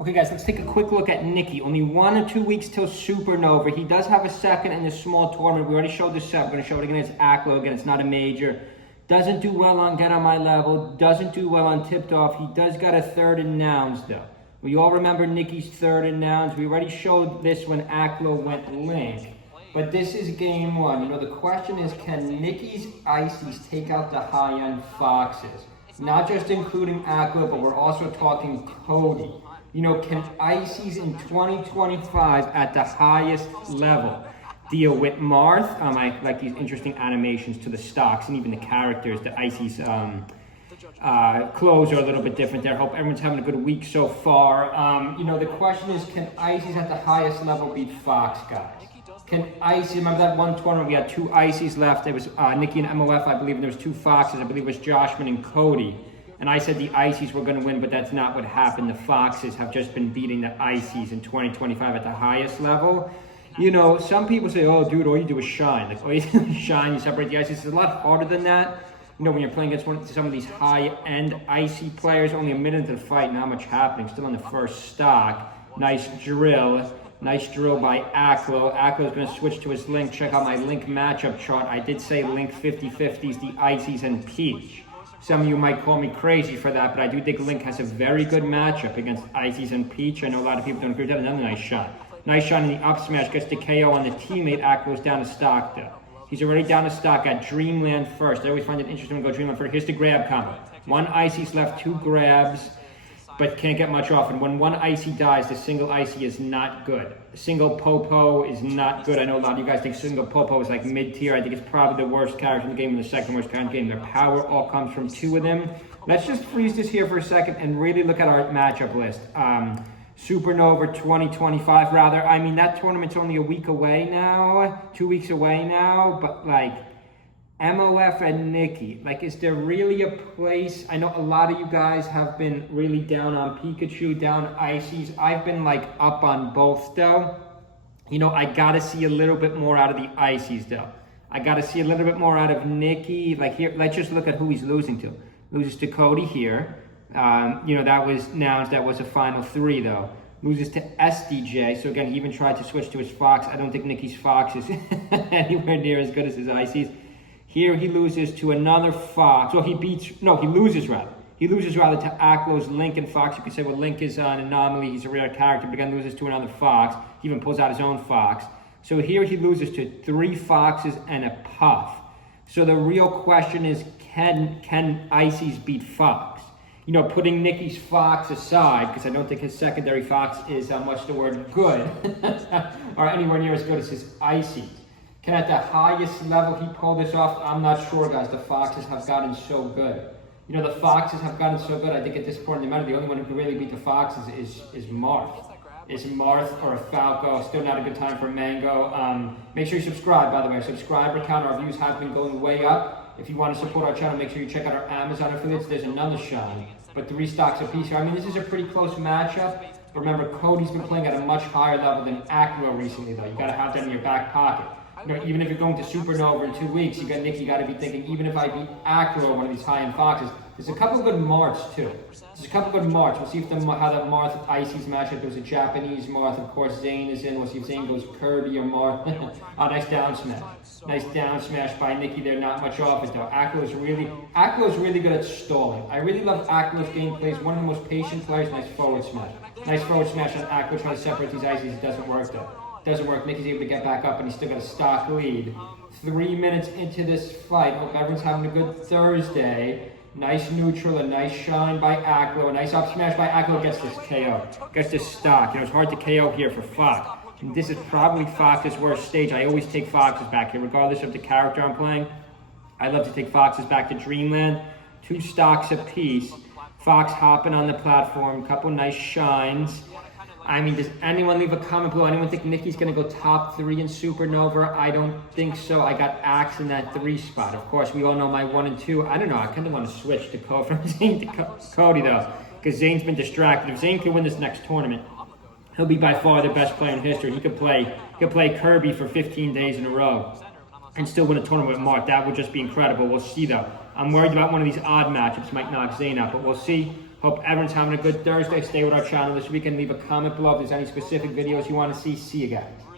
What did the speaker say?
Okay, guys, let's take a quick look at Nicki. Only 1 or 2 weeks till Supernova. He does have a second in this small tournament. We already showed this set. We're going to show it against Aklo. Again, it's not a major. Doesn't do well on Get On My Level. Doesn't do well on Tipped Off. He does got a third in Nouns, though. We all remember Nicki's third in Nouns. We already showed this when Aklo went Link. But this is game one. You know, the question is, can Nicki's Ices take out the high-end Foxes? Not just including Aklo, but we're also talking Cody. You know, can Ices in 2025 at the highest level deal with Marth? I like these interesting animations to the stocks and even the characters. The Ices clothes are a little bit different there. Hope everyone's having a good week so far. You know, the question is, can Ices at the highest level beat Fox, guys? Can Ices, remember that one tournament, we had 2 Ices left. It was Nicki and MOF, I believe, and there was 2 Foxes. I believe it was Joshman and Cody. And I said the Ices were going to win, but that's not what happened. The Foxes have just been beating the Ices in 2025 at the highest level. You know, some people say, oh, dude, all you do is shine. Like, all you do is shine, you separate the Ices. It's a lot harder than that. You know, when you're playing against some of these high-end Icy players, only a minute into the fight, not much happening. Still on the first stock. Nice drill. Nice drill by Aklo. Aklo is going to switch to his Link. Check out my Link matchup chart. I did say Link 50-50s, the Ices and Peach. Some of you might call me crazy for that, but I do think Link has a very good matchup against Ices and Peach. I know a lot of people don't agree with that. Another nice shot. Nice shot in the up smash. Gets the KO on the teammate. Aklo's down to stock, though. He's already down to stock at Dreamland first. I always find it interesting to go Dreamland first. Here's the grab combo. 1 Icy's left, 2 grabs, but can't get much off. And when 1 Icy dies, the single Icy is not good. Single Popo is not good. I know a lot of you guys think single Popo is like mid-tier. I think it's probably the worst character in the game and the second worst character in the game. Their power all comes from 2 of them. Let's just freeze this here for a second and really look at our matchup list. Supernova 2025, rather. I mean, that tournament's only a week away now, 2 weeks away now, but like, MOF and Nicki, like, is there really a place? I know a lot of you guys have been really down on Pikachu, down Ices. I've been like up on both though. You know, I gotta see a little bit more out of the Ices though. I gotta see a little bit more out of Nicki. Like here, let's just look at who he's losing to. Loses to Cody here. You know, that was Nouns, that was a final 3 though. Loses to SDJ, so again, he even tried to switch to his Fox. I don't think Nicki's Fox is anywhere near as good as his Ices. Here he loses to another Fox. Well, he loses rather. He loses rather to Aklo's Link and Fox. You could say, well, Link is an anomaly. He's a rare character, but again, loses to another Fox. He even pulls out his own Fox. So here he loses to 3 Foxes and a Puff. So the real question is, can Ices beat Fox? You know, putting Nicki's Fox aside, because I don't think his secondary Fox is, what's the word, good, or anywhere near as good as his Ices. Can at the highest level he pull this off? I'm not sure, guys. The Foxes have gotten so good. You know, the Foxes have gotten so good. I think at this point in the matter, the only one who can really beat the Foxes is Marth. Is Marth or a Falco. Still not a good time for Mango. Make sure you subscribe, by the way. Subscriber count, our views have been going way up. If you want to support our channel, make sure you check out our Amazon affiliates. There's another shine. But 3 stocks a piece here. I mean, this is a pretty close matchup. Remember, Cody's been playing at a much higher level than Aklo recently, though. You got to have that in your back pocket. You know, even if you're going to Supernova in 2 weeks, you got Nicki, you got to be thinking, even if I beat Aklo, one of these high-end Foxes, there's a couple of good Marths, too. There's a couple of good Marths. We'll see if how that Marth Ices matchup. There's a Japanese Marth. Of course, Zane is in. We'll see if Zane goes Kirby or Marth. Oh, nice down smash. Nice down smash by Nicki there. Not much off it, though. Aklo's really good at stalling. I really love Aklo's gameplay. He's one of the most patient players. Nice forward smash. Nice forward smash on Aklo, trying to separate these Ices. It doesn't work, though. Doesn't work. Nicki's able to get back up, and he's still got a stock lead. 3 minutes into this fight. Hope everyone's having a good Thursday. Nice neutral, a nice shine by Aklo. A nice up smash by Aklo. Gets this KO. Gets this stock. You know, it's hard to KO here for Fox. And this is probably Fox's worst stage. I always take Foxes back here, regardless of the character I'm playing. I love to take Foxes back to Dreamland. 2 stocks apiece. Fox hopping on the platform. Couple nice shines. I mean, does anyone leave a comment below? Anyone think Nicki's going to go top 3 in Supernova? I don't think so. I got Axe in that 3 spot. Of course, we all know my 1 and 2. I don't know. I kind of want to switch to from Zane to Cody, though, because Zane's been distracted. If Zane can win this next tournament, he'll be by far the best player in history. He could play Kirby for 15 days in a row and still win a tournament with Mark. That would just be incredible. We'll see, though. I'm worried about one of these odd matchups might knock Zane out, but we'll see. Hope everyone's having a good Thursday. Stay with our channel this weekend. Leave a comment below if there's any specific videos you want to see. See you guys.